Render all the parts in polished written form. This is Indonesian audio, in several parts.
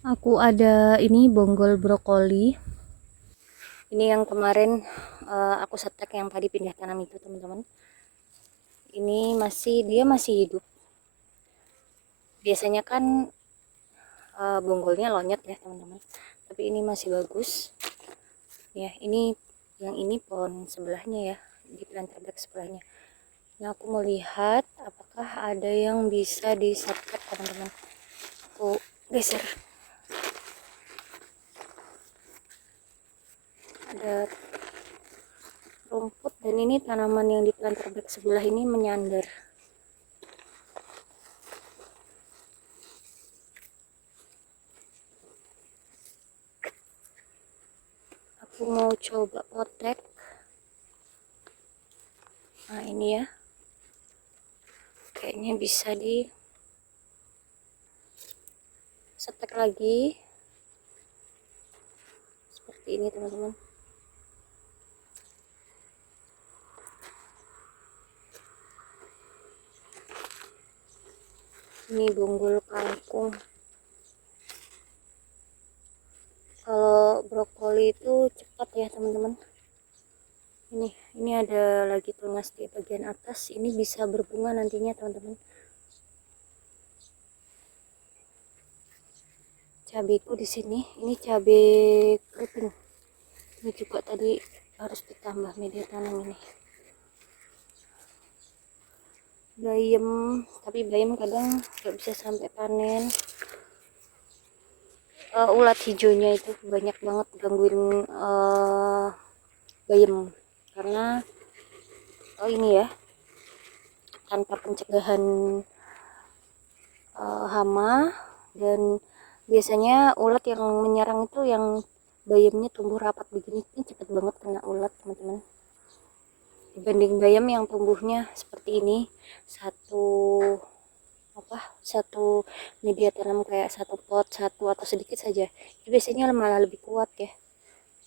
Aku ada ini bonggol brokoli. Ini yang kemarin aku setek yang tadi pindah tanam itu, teman-teman. Ini dia masih hidup. Biasanya kan bonggolnya lonyet ya, teman-teman. Tapi ini masih bagus. Ya, yang ini pohon sebelahnya ya, di planter bag sebelahnya. Nah, aku mau lihat apakah ada yang bisa disetek, teman-teman. Aku geser. Ada rumput, dan ini tanaman yang di planter bag sebelah ini menyandar. Aku mau coba potek. Nah, ini ya, kayaknya bisa di setek lagi seperti ini, teman-teman. Ini bonggol kangkung. Kalau brokoli itu cepat ya, teman-teman. Ini ada lagi tunas di bagian atas. Ini bisa berbunga nantinya, teman-teman. Cabeku di sini, ini cabai keriting. Ini juga tadi harus ditambah media tanam ini. Bayam, tapi bayam kadang nggak bisa sampai panen. Ulat hijaunya itu banyak banget gangguin bayam, karena ini ya, tanpa pencegahan hama, dan biasanya ulat yang menyerang itu yang bayamnya tumbuh rapat begini, ini cepet banget kena ulat, teman-teman, dibanding bayam yang tumbuhnya seperti ini, satu media tanam kayak satu pot satu atau sedikit saja, itu biasanya malah lebih kuat ya,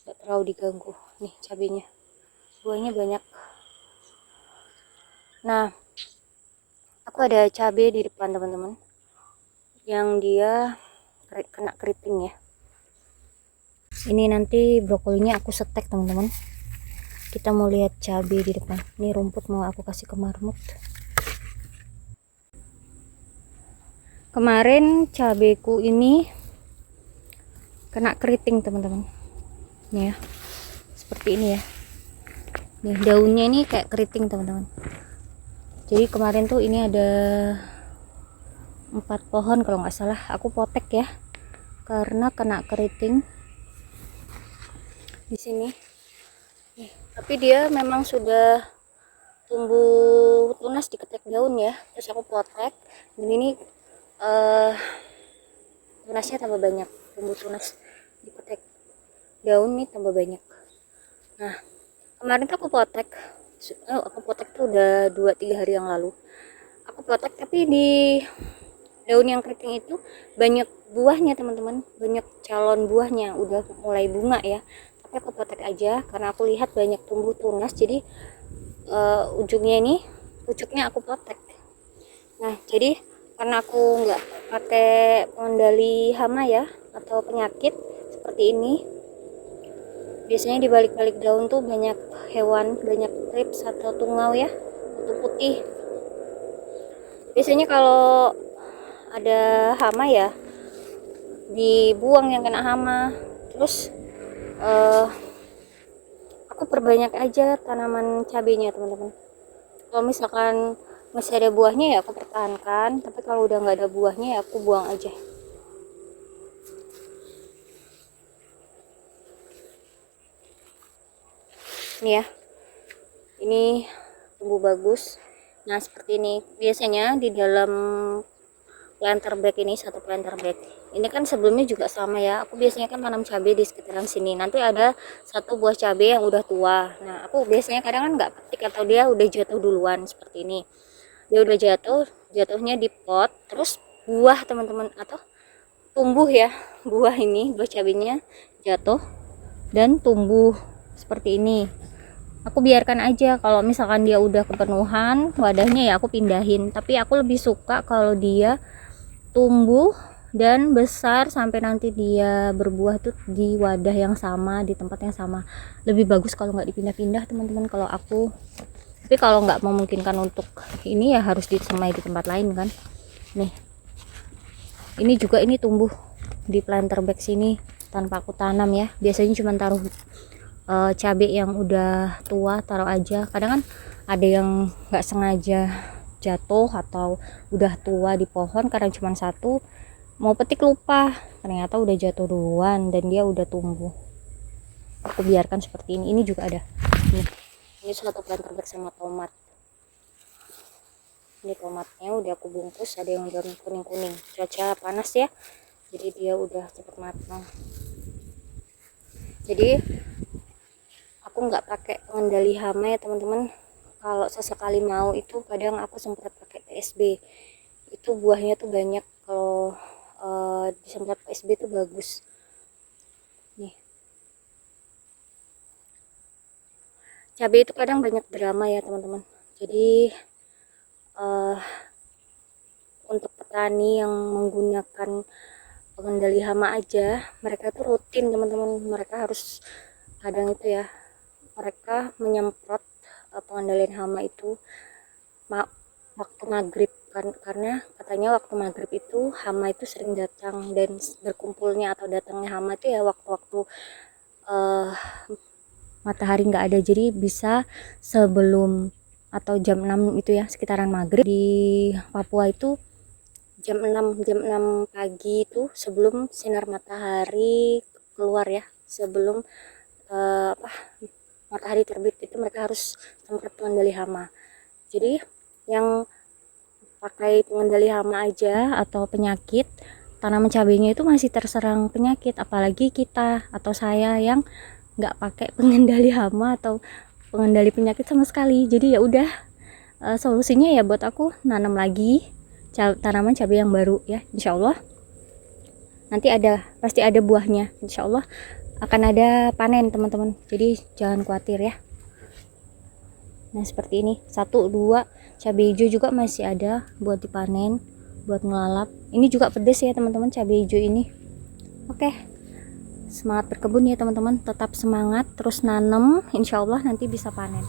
nggak terlalu diganggu. Nih cabenya, buahnya banyak. Nah, aku ada cabai di depan, teman-teman, yang dia kena keriting ya. Ini nanti brokolinya aku setek, teman-teman. Kita mau lihat cabai di depan. Ini rumput mau aku kasih ke marmut. Kemarin cabeku ini kena keriting, teman-teman. Nih ya, seperti ini ya. Nih daunnya ini kayak keriting, teman-teman. Jadi kemarin tuh ini ada 4 pohon kalau nggak salah, aku potek ya, karena kena keriting di sini. Nih, tapi dia memang sudah tumbuh tunas di ketek daun ya. Terus aku potek, dan ini tunasnya tambah banyak, tumbuh tunas di petek daun nih tambah banyak. Nah, kemarin tuh aku potek tuh udah 2-3 hari yang lalu. Aku potek, tapi di daun yang keriting itu banyak buahnya, teman-teman, banyak calon buahnya, udah mulai bunga ya. Tapi aku potek aja karena aku lihat banyak tumbuh tunas, jadi ujungnya ini, pucuknya aku potek. Nah, jadi karena aku nggak pakai pengendali hama ya atau penyakit seperti ini, biasanya di balik-balik daun tuh banyak hewan, banyak trips atau tungau ya, kutu putih. Biasanya kalau ada hama ya dibuang yang kena hama. Terus aku perbanyak aja tanaman cabenya, teman-teman. Kalau misalkan masih ada buahnya ya aku pertahankan, tapi kalau udah nggak ada buahnya ya aku buang aja. Ini ya, ini tumbuh bagus. Nah, seperti ini biasanya di dalam planter bag ini, satu planter bag ini kan sebelumnya juga sama ya, aku biasanya kan tanam cabai di sekitaran sini, nanti ada satu buah cabai yang udah tua. Nah, aku biasanya kadang kan nggak petik atau dia udah jatuh duluan seperti ini, dia udah jatuhnya di pot, terus buah, teman-teman, atau tumbuh ya, buah cabainya jatuh dan tumbuh seperti ini. Aku biarkan aja, kalau misalkan dia udah kepenuhan wadahnya ya aku pindahin, tapi aku lebih suka kalau dia tumbuh dan besar sampai nanti dia berbuah tuh di wadah yang sama, di tempat yang sama. Lebih bagus kalau nggak dipindah-pindah teman-teman, kalau aku. Tapi kalau nggak memungkinkan untuk ini ya harus disemai di tempat lain kan. Nih, ini juga ini tumbuh di planter bag sini tanpa aku tanam ya. Biasanya cuma taruh cabai yang udah tua, taruh aja. Kadang kan ada yang nggak sengaja jatuh atau udah tua di pohon karena cuma satu, mau petik lupa, ternyata udah jatuh duluan dan dia udah tumbuh. Aku biarkan seperti ini juga ada. Ini satu planter bag sama tomat. Ini tomatnya udah aku bungkus, ada yang udah kuning-kuning, cuaca panas ya, jadi dia udah cepet matang. Jadi aku nggak pakai pengendali hama ya teman-teman. Kalau sesekali mau itu kadang aku sempat pakai PSB, itu buahnya tuh banyak. Kalau disemprot PSB tuh bagus. Nih, cabai itu kadang banyak drama ya teman-teman. Jadi untuk petani yang menggunakan pengendali hama aja, mereka tuh rutin teman-teman, mereka harus kadang itu ya, mereka menyemprot pengendalian hama itu waktu maghrib kan, karena katanya waktu maghrib itu hama itu sering datang, dan berkumpulnya atau datangnya hama itu ya waktu-waktu matahari nggak ada. Jadi bisa sebelum atau jam 6 itu ya, sekitaran maghrib. Di Papua itu jam 6 pagi itu sebelum sinar matahari keluar ya, sebelum matahari terbit, itu mereka harus semprot pengendali hama. Jadi yang pakai pengendali hama aja atau penyakit, tanaman cabenya itu masih terserang penyakit, apalagi kita atau saya yang nggak pakai pengendali hama atau pengendali penyakit sama sekali. Jadi ya udah, solusinya ya buat aku nanam lagi tanaman cabai yang baru ya, insya Allah nanti pasti ada buahnya, insya Allah akan ada panen teman-teman, jadi jangan khawatir ya. Nah seperti ini, 1-2 cabai hijau juga masih ada buat dipanen, buat ngelalap. Ini juga pedes ya teman-teman cabai hijau ini. Oke, semangat berkebun ya teman-teman, tetap semangat terus nanam, insya Allah nanti bisa panen.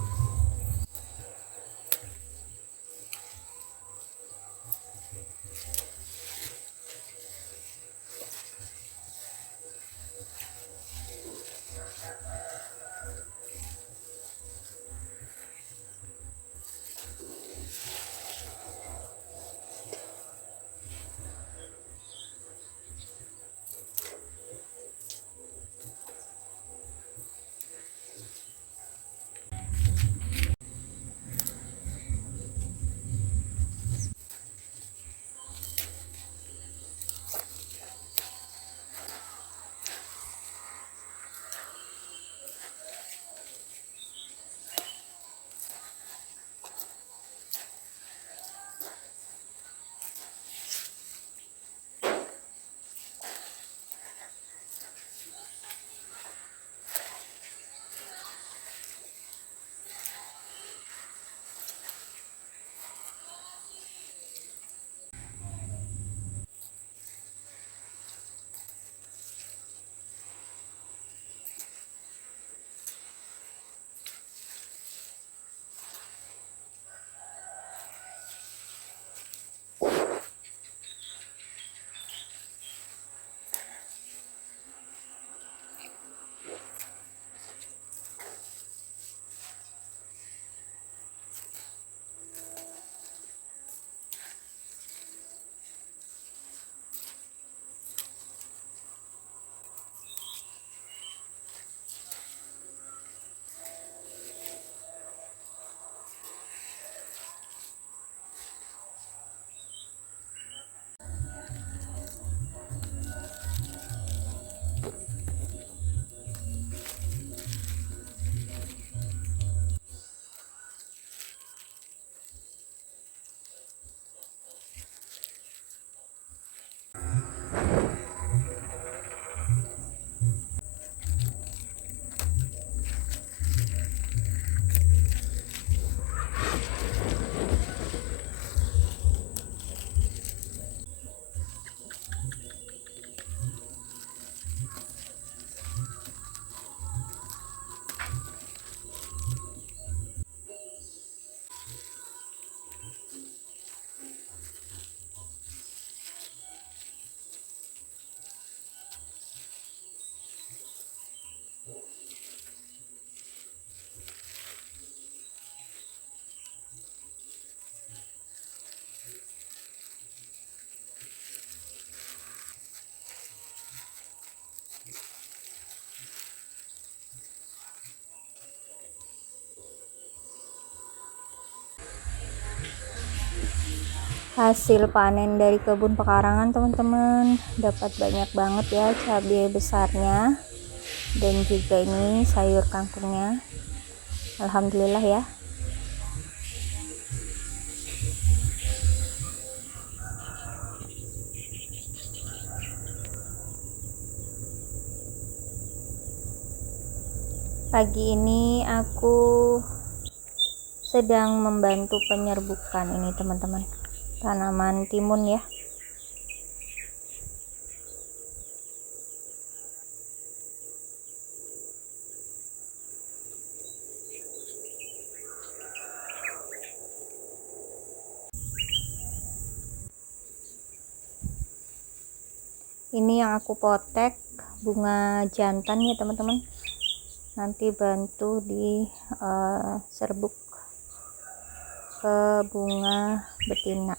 Hasil panen dari kebun pekarangan teman-teman, dapat banyak banget ya cabai besarnya, dan juga ini sayur kangkungnya. Alhamdulillah ya. Pagi ini aku sedang membantu penyerbukan ini teman-teman, tanaman timun ya. Ini yang aku potek bunga jantan ya teman-teman, nanti bantu di serbuk ke bunga betina.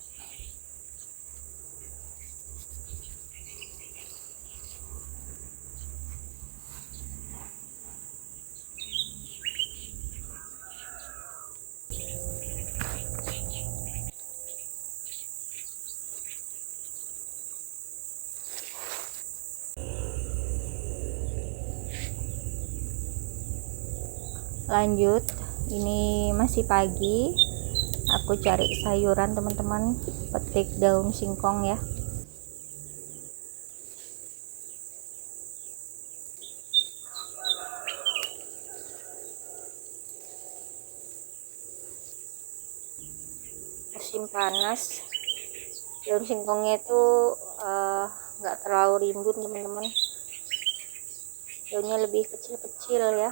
Lanjut, ini masih pagi, aku cari sayuran teman-teman, petik daun singkong ya. Musim panas, daun singkongnya itu nggak terlalu rimbun teman-teman, daunnya lebih kecil-kecil ya.